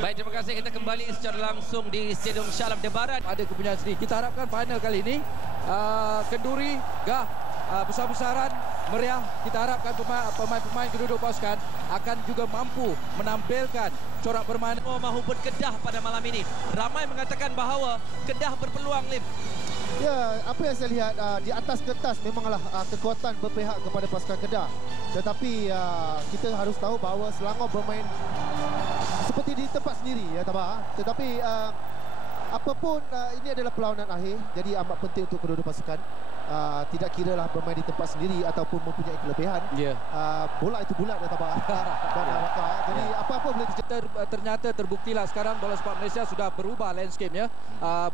Baik, terima kasih. Kita kembali secara langsung di Stadium Shah Alam Debaran. Ada kepunyaan sendiri. Kita harapkan final kali ini kenduri, gah, besar-besaran, meriah. Kita harapkan pemain-pemain kedua-dua pasukan akan juga mampu menampilkan corak permainan Mahupun Kedah pada malam ini. Ramai mengatakan bahawa Kedah berpeluang, Lim. Ya, apa yang saya lihat di atas kertas memanglah kekuatan berpihak kepada pasukan Kedah. Tetapi kita harus tahu bahawa Selangor bermain seperti di tempat sendiri, ya Tabah. Tetapi apapun ini adalah perlawanan akhir, jadi amat penting untuk kedua-dua pasukan. Tidak kira lah bermain di tempat sendiri ataupun mempunyai kelebihan. Bola itu bulat, ya Tabah. Jadi apa-apa boleh terjadi. Ternyata terbuktilah sekarang bola sepak Malaysia sudah berubah landscape-nya.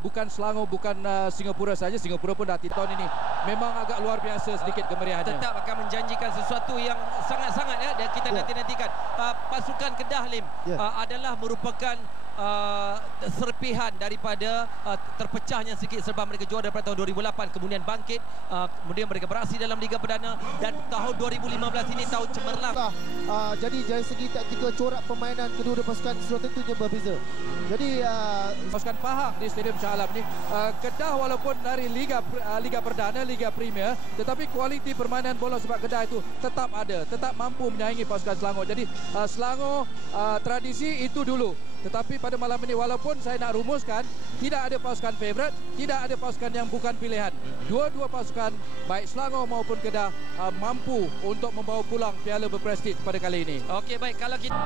Bukan Selangor, bukan Singapura saja. Singapura pun dah tahun ini memang agak luar biasa sedikit kemeriahannya. Tetap akan menjanjikan sesuatu yang sangat-sangat ya, dan kita nanti-nantikan. Pasukan Kedah, Lim, adalah merupakan serpihan daripada terpecahnya sedikit sebab mereka juara daripada tahun 2008, kemudian bangkit, kemudian mereka beraksi dalam Liga Perdana, dan tahun 2015 ini tahun cemerlang. Jadi dari segi taktikal, corak permainan kedua-dua pasukan sudah tentunya berbeza. Jadi pasukan Pahang di Stadium Shah Alam ni, Kedah walaupun dari Liga Perdana, Liga Premier, tetapi kualiti permainan bola sepak Kedah itu tetap ada, tetap mampu menyaingi pasukan Selangor. Jadi Selangor tradisi itu dulu. Tetapi pada malam ini, walaupun saya nak rumuskan, tidak ada pasukan favourite, tidak ada pasukan yang bukan pilihan. Dua-dua pasukan, baik Selangor maupun Kedah, mampu untuk membawa pulang piala berprestij pada kali ini. Okey, baik. Kalau kita...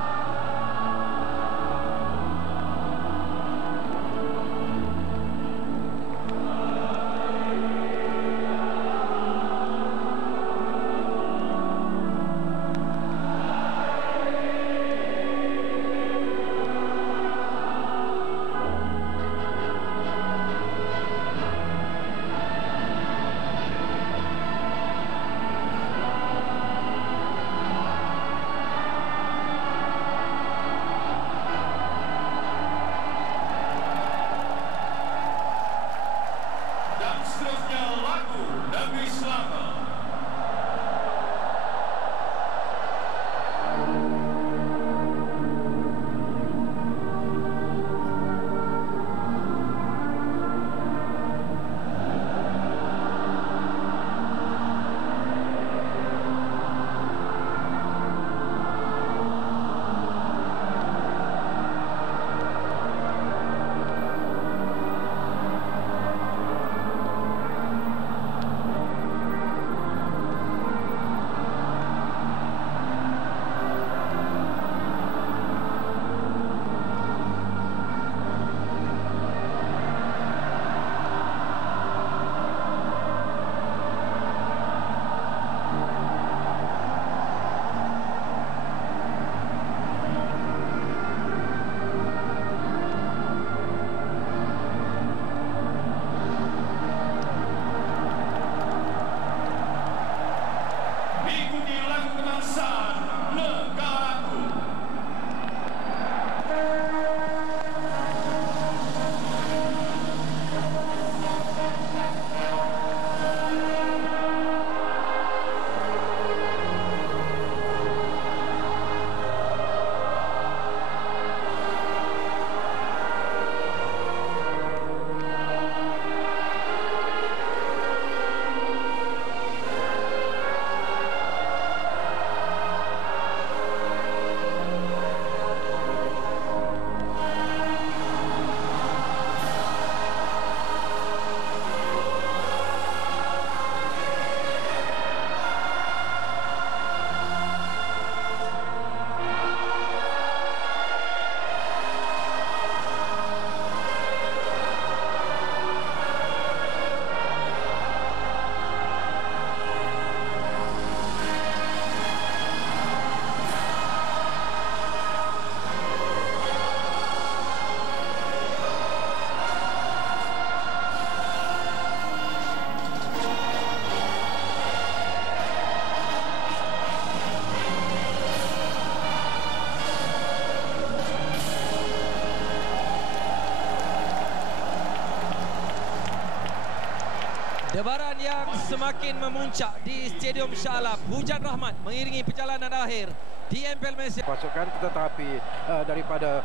Debaran yang semakin memuncak di Stadium Shah Alam. Hujan rahmat mengiringi perjalanan akhir DMPL Malaysia. Pasukan tetapi daripada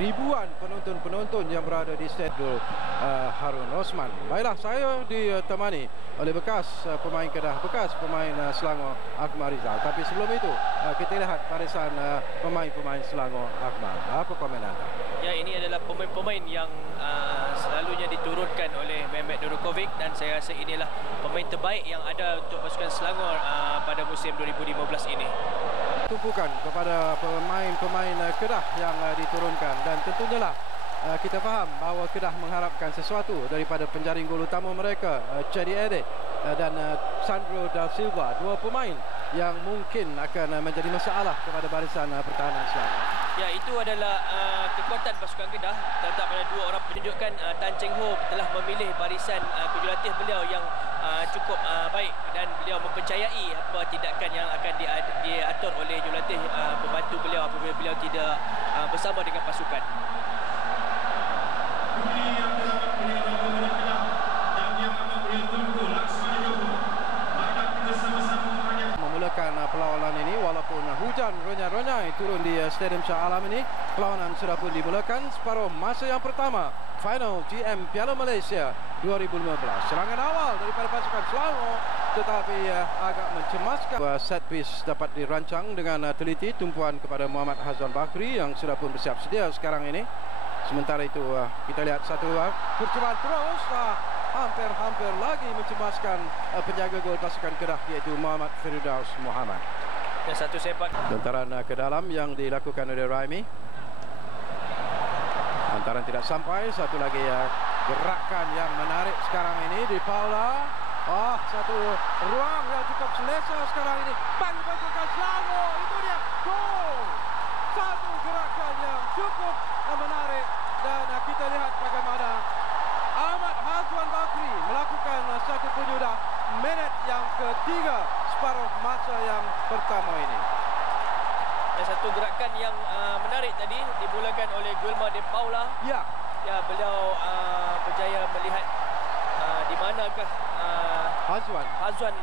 ribuan penonton-penonton yang berada di stadium Harun Osman. Baiklah, saya ditemani oleh bekas pemain Kedah, bekas pemain Selangor Akmal Rizal. Tapi sebelum itu kita lihat barisan pemain-pemain Selangor Akmal. Apa komen anda? Ya, ini adalah pemain-pemain yang selalunya diturunkan oleh Mehmet Nurukovic dan saya rasa inilah pemain terbaik yang ada untuk pasukan Selangor pada musim 2015 ini. Tumpukan kepada pemain-pemain Kedah yang diturunkan dan tentunya lah kita faham bahawa Kedah mengharapkan sesuatu daripada penjaring gol utama mereka, Chedi Ede dan Sandro Da Silva, dua pemain yang mungkin akan menjadi masalah kepada barisan pertahanan Selangor. Ya, itu adalah kekuatan pasukan Kedah. Terletak pada dua orang penunjukkan. Tan Cheng Ho telah memilih barisan kejurulatih beliau yang cukup baik dan beliau mempercayai apa tindakan yang akan diatur oleh jurulatih pembantu beliau apabila beliau tidak bersama dengan pasukan. Memulakan perlawanan ini walaupun hujan ronyai-ronyai turun di Stadium Shah Alam ini, perlawanan sudah pun dimulakan. Separuh masa yang pertama final GM Piala Malaysia 2015. Serangan awal daripada pasukan Selangor tetapi agak mencemaskan. Set piece dapat dirancang dengan teliti, tumpuan kepada Muhammad Hazwan Bakri yang sudah pun bersiap sedia sekarang ini. Sementara itu kita lihat satu percubaan terus hampir lagi mencemaskan penjaga gol pasukan Kedah iaitu Muhammad Firdaus Muhammad. Dan satu sepak Hantaran ke dalam yang dilakukan oleh Raimi. Hantaran tidak sampai. Satu lagi gerakan yang menarik sekarang ini di Paula. Satu ruang yang cukup selesa sekarang ini bagi pasukan Selangor. Itu dia gol. Satu gerakan yang cukup menarik dan kita lihat bagaimana Ahmad Hazwan Bakri melakukan satu penyudah minit yang ketiga separuh masa yang pertama ini. dan satu gerakan yang menarik tadi dimulakan oleh Guillermo de Paula. Ya, beliau berjaya melihat di manakah Hazwan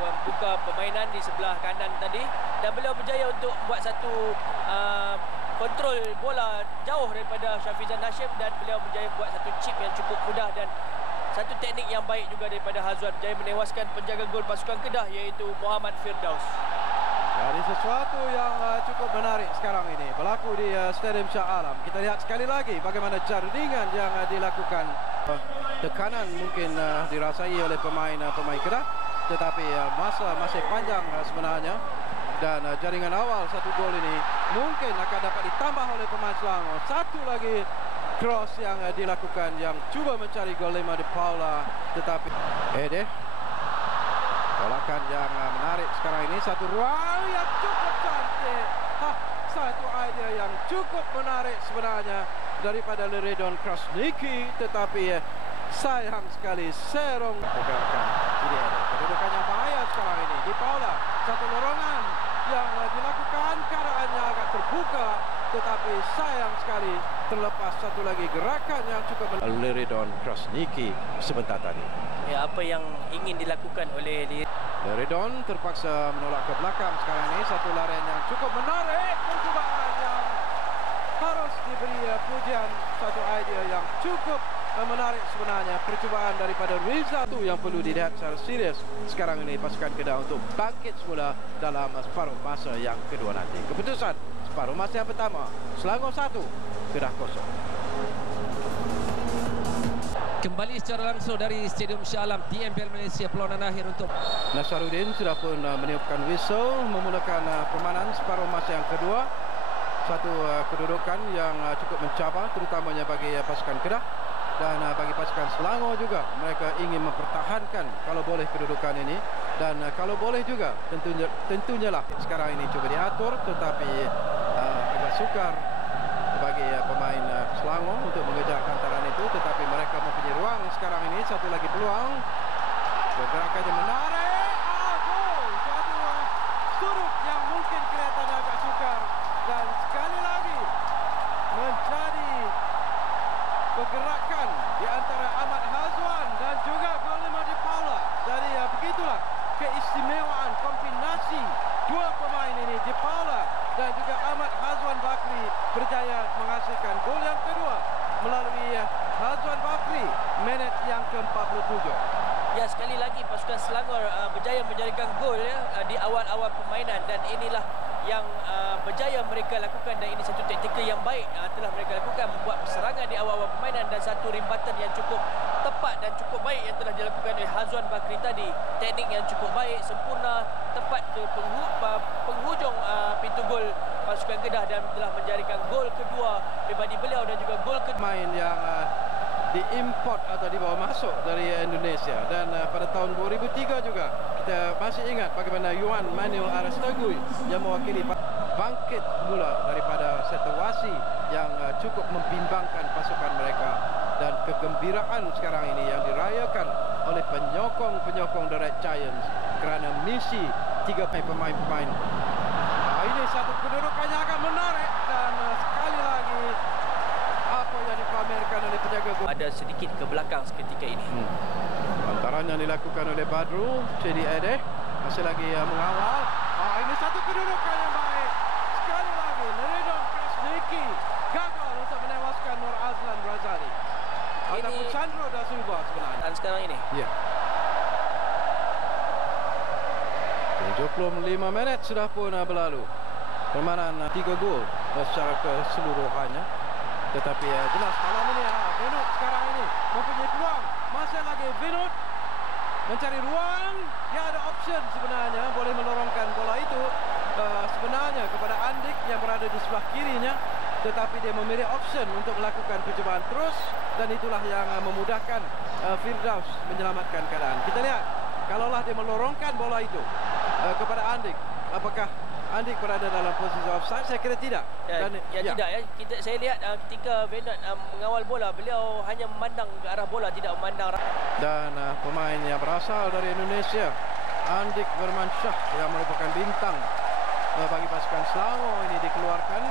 membuka permainan di sebelah kanan tadi dan beliau berjaya untuk buat satu kontrol bola jauh daripada Syafizan Hashim dan beliau berjaya buat satu chip yang cukup mudah dan satu teknik yang baik juga daripada Hazwan berjaya menewaskan penjaga gol pasukan Kedah iaitu Muhammad Firdaus. Jadi sesuatu yang cukup menarik sekarang ini berlaku di Stadium Shah Alam. Kita lihat sekali lagi bagaimana jaringan yang dilakukan. Tekanan mungkin dirasai oleh pemain Kedah, tetapi masa masih panjang sebenarnya. Dan jaringan awal satu gol ini mungkin akan dapat ditambah oleh pemain Selangor. Satu lagi cross yang dilakukan yang cuba mencari gol lima di Paula, tetapi tolakan yang menarik sekarang ini. Satu ruang yang cukup cantik. Satu idea yang cukup menarik sebenarnya daripada Leredon Krasniki, tetapi sayang sekali serong pergerakan ini ada. Kedudukan yang bahaya sekarang ini di Paula. Satu lorongan yang dilakukan, keadaannya agak terbuka, tetapi sayang sekali terlepas satu lagi gerakan yang cukup menarik. Leredon Krasniki sebentar tadi. Ya, apa yang ingin dilakukan oleh Leredon terpaksa menolak ke belakang sekarang ini. Satu larian yang cukup menarik, percubaan yang harus diberi pujian. Satu idea yang cukup menarik sebenarnya. Percubaan daripada Riza itu yang perlu dilihat secara serius sekarang ini pasukan Kedah untuk bangkit semula dalam separuh masa yang kedua nanti. Keputusan separuh masa yang pertama, Selangor 1, Kedah 0. Kembali secara langsung dari Stadium Shah Alam, DMPL Malaysia, perlawanan akhir untuk Nasaruddin sudah pun meniupkan whistle memulakan permainan separuh masa yang kedua. Satu kedudukan yang cukup mencabar terutamanya bagi pasukan Kedah dan bagi pasukan Selangor juga. Mereka ingin mempertahankan kalau boleh kedudukan ini dan kalau boleh juga tentunya lah sekarang ini coba diatur, tetapi agak sukar bagi pemain Selangor untuk mengejar hantaran itu, tetapi mereka mempunyai ruang sekarang ini. Satu lagi peluang, gerakannya menarik, gol. Satu sudut yang mungkin kelihatan agak sukar dan sekali lagi menjadi pergerakan di antara Ahmad Hazwan dan juga Guillermo de Paula. Jadi begitulah keistimewaan kombinasi dua pemain ini, de Paula dan berjaya menghasilkan gol yang kedua melalui Hazwan Bakri menit yang ke-47. Ya, sekali lagi pasukan Selangor berjaya menjaringkan gol ya di awal-awal permainan, dan inilah yang berjaya mereka lakukan, dan ini satu taktikal yang baik telah mereka lakukan, membuat serangan di awal-awal permainan dan satu rimbatan yang cukup tepat dan cukup baik yang telah dilakukan oleh Hazwan Bakri tadi. Teknik yang cukup baik, sempurna, tepat ke penghujung pintu gol pasukan Kedah, dan telah menjaringkan gol kedua pribadi beliau dan juga gol kedua. Main yang diimport atau dibawa masuk dari Indonesia, dan pada tahun 2003 juga kita masih ingat bagaimana Yuan Manuel Arastegui yang mewakili bangkit mula daripada situasi yang cukup membimbangkan pasukan mereka, dan kegembiraan sekarang ini yang dirayakan oleh penyokong-penyokong The Red Giants kerana misi 3 pemain-pemain. Ini satu kedudukan yang agak menarik, dan sekali lagi apa yang dipamerkan oleh penjaga gol ada sedikit ke belakang seketika ini. Lantaran yang dilakukan oleh Badru Cedi Edeh masih lagi mengawal. Ini satu kedudukan yang baik. Sekali lagi Neridon Krasniki gagal untuk menewaskan Nur Azlan Razali ataupun Sandro Da Silva sebenarnya. Dan sekarang ini. Ya. 75 minit sudah pun berlalu. Permainan 3 gol secara keseluruhannya. Tetapi jelas malam ini Vinod sekarang ini mempunyai peluang. Masih lagi Vinod mencari ruang. Dia ada option sebenarnya, boleh melorongkan bola itu sebenarnya kepada Andik yang berada di sebelah kirinya. Tetapi dia memilih option untuk melakukan percubaan terus, dan itulah yang memudahkan Firdaus menyelamatkan keadaan. Kita lihat, kalaulah dia melorongkan bola itu kepada Andik, apakah Andik berada dalam posisi offside? Saya kira tidak. Tidak ya. Saya lihat ketika Vinod mengawal bola, beliau hanya memandang ke arah bola, tidak memandang. Dan pemain yang berasal dari Indonesia, Andik Firmansyah, yang merupakan bintang bagi pasukan Selangor ini, dikeluarkan,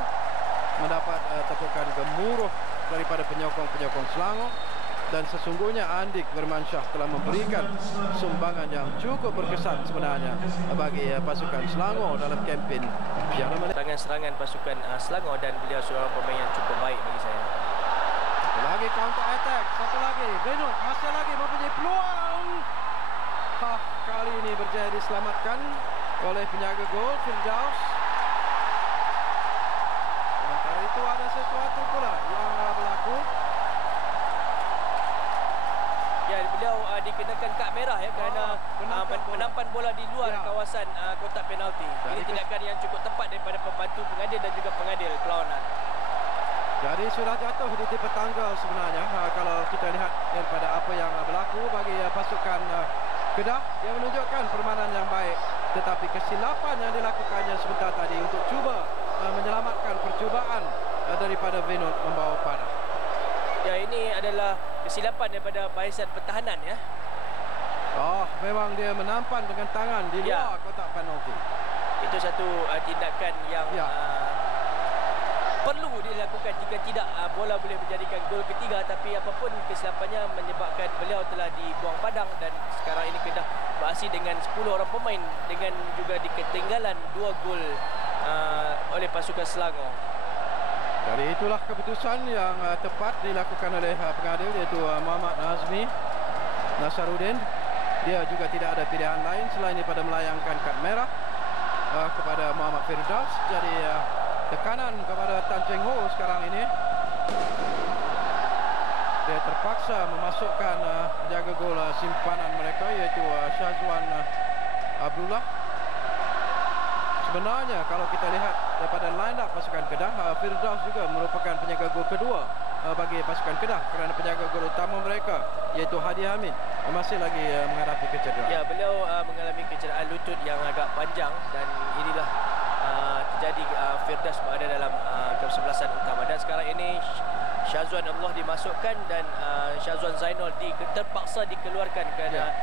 mendapat tepukan gemuruh daripada penyokong-penyokong Selangor. Dan sesungguhnya Andik Firmansyah telah memberikan sumbangan yang cukup berkesan sebenarnya bagi pasukan Selangor dalam kempen Piala Malaysia. Serangan pasukan Selangor, dan beliau seorang pemain yang cukup baik bagi saya. Lagi counter attack, satu lagi Vinod masih lagi mempunyai peluang. Kali ini berjaya diselamatkan oleh penjaga gol Firdaus. Sementara itu ada sesuatu pula yang berlaku. Beliau dikenakan kad merah ya kerana menampan bola di luar kawasan kotak penalti. Ini tindakan yang cukup tepat daripada pembantu pengadil dan juga pengadil perlawanan. Jadi sudah jatuh di tepi tangga sebenarnya. Kalau kita lihat daripada apa yang berlaku bagi pasukan Kedah, yang menunjukkan permainan yang baik, tetapi kesilapan yang dilakukannya sebentar tadi untuk cuba menyelamatkan percubaan daripada Vinod membawa panah. Ya, ini adalah kesilapan daripada barisan pertahanan ya. Memang dia menampan dengan tangan di luar kotak penalti. Itu satu tindakan yang perlu dilakukan. Jika tidak, bola boleh menjadikan gol ketiga, tapi apapun kesilapannya menyebabkan beliau telah dibuang padang, dan sekarang ini Kedah beraksi dengan 10 orang pemain dengan juga diketinggalan 2 gol oleh pasukan Selangor. Jadi itulah keputusan yang tepat dilakukan oleh pengadil, iaitu Muhammad Nazmi Nasaruddin. Dia juga tidak ada pilihan lain selain daripada melayangkan kad merah kepada Muhammad Firdaus. Jadi tekanan kepada Tan Cheng Ho sekarang ini. Dia terpaksa memasukkan penjaga gol simpanan mereka, iaitu Syazwan Abdullah. Sebenarnya kalau kita lihat daripada line up pasukan Kedah, Firdaus juga merupakan penjaga gol kedua bagi pasukan Kedah, kerana penjaga gol utama mereka, iaitu Hadi Hamid, masih lagi menghadapi kecederaan. Ya, beliau mengalami kecederaan lutut yang agak panjang, dan inilah terjadi Firdaus berada dalam kesebelasan utama. Dan sekarang ini Syazwan Allah dimasukkan, dan Syazwan Zainal terpaksa dikeluarkan kerana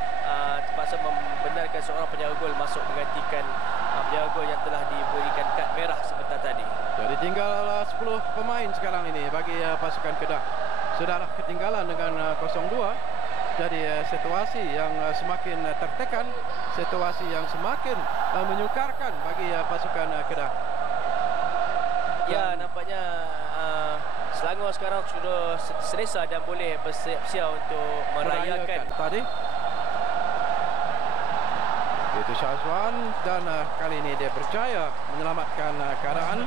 terpaksa membenarkan seorang penjaga gol masuk menggantikan penjaga gol yang telah diberikan kad merah sebentar tadi. Jadi tinggal 10 pemain sekarang ini bagi pasukan Kedah. Sudahlah ketinggalan dengan 0-2. Jadi situasi yang semakin tertekan, situasi yang semakin menyukarkan bagi pasukan Kedah. Ya, nampaknya Selangor sekarang sudah selesa dan boleh bersiap-siap untuk merayakan tadi. Itu Syazwan dan kali ini dia berjaya menyelamatkan keadaan.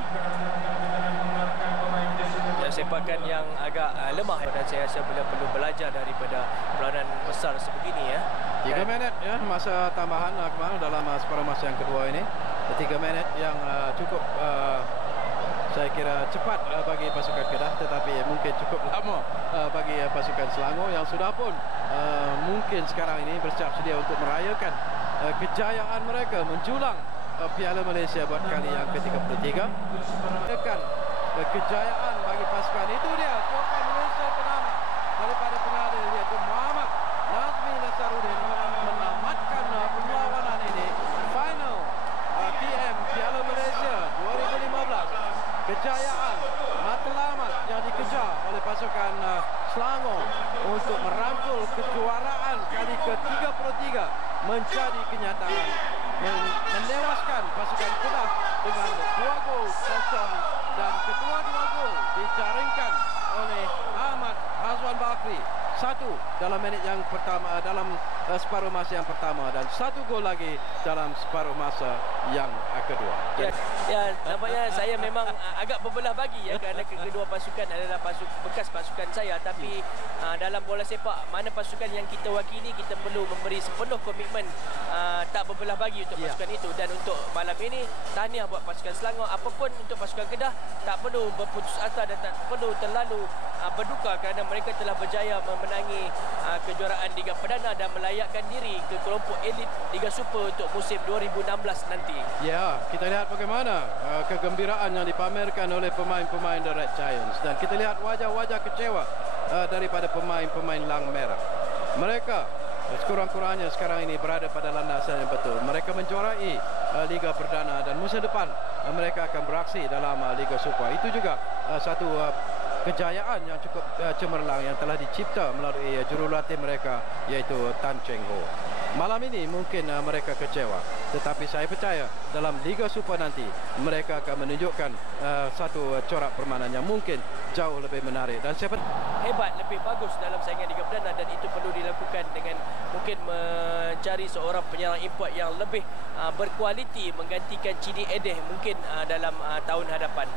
Ya, sepakan yang agak lemah dan saya rasa beliau perlu belajar daripada peranan besar sebegini ya. 3 minit ya masa tambahan Akmal dalam separuh masa yang kedua ini. 3 minit yang cukup saya kira cepat bagi pasukan Kedah, tetapi mungkin cukup lama bagi pasukan Selangor yang sudah pun mungkin sekarang ini bersiap sedia untuk merayakan kejayaan mereka menjulang Piala Malaysia buat kali yang ke-33. Akan kejayaan bagi pasukan itu dia tuapan whistle pertama daripada pengadil iaitu Muhammad Nazmi Nasaruddin menamatkan perlawanan ini. Final PM Piala Malaysia 2015. Kejayaan matlamat yang dikejar oleh pasukan Selangor untuk merangkul kejuaraan kali ke-33 menjadi kenyataan, menewaskan pasukan Kedah dengan 2 gol kosong dan kedua-dua gol dijaringkan oleh Ahmad Hazwan Bakri. 1 dalam menit yang pertama dalam separuh masa yang pertama dan 1 gol lagi dalam separuh masa yang kedua. Ya, nampaknya saya memang agak berbelah bagi ya, kerana kedua pasukan adalah bekas pasukan saya, tapi dalam bola sepak mana pasukan yang kita wakili kita perlu memberi sepenuh komitmen, tak berbelah bagi untuk pasukan itu. Dan untuk malam ini tahniah buat pasukan Selangor. Apapun untuk pasukan Kedah tak perlu berputus asa dan tak perlu terlalu berduka kerana mereka telah berjaya memenangi kejuaraan Liga Perdana dan melayakkan diri ke kelompok elit Liga Super untuk musim 2016 nanti. Ya, kita lihat bagaimana kegembiraan yang dipamerkan oleh pemain-pemain The Red Giants dan kita lihat wajah-wajah kecewa daripada pemain-pemain Lang Merah. Mereka sekurang-kurangnya sekarang ini berada pada landasan yang betul. Mereka menjuarai Liga Perdana dan musim depan mereka akan beraksi dalam Liga Super. Itu juga satu kejayaan yang cukup cemerlang yang telah dicipta melalui jurulatih mereka iaitu Tan Cheng Ho. Malam ini mungkin mereka kecewa, tetapi saya percaya dalam Liga Super nanti mereka akan menunjukkan satu corak permainan yang mungkin jauh lebih menarik dan siapa hebat, lebih bagus dalam saingan Liga Perdana, dan itu perlu dilakukan dengan mungkin mencari seorang penyerang import yang lebih berkualiti menggantikan Chidi Edeh mungkin dalam tahun hadapan.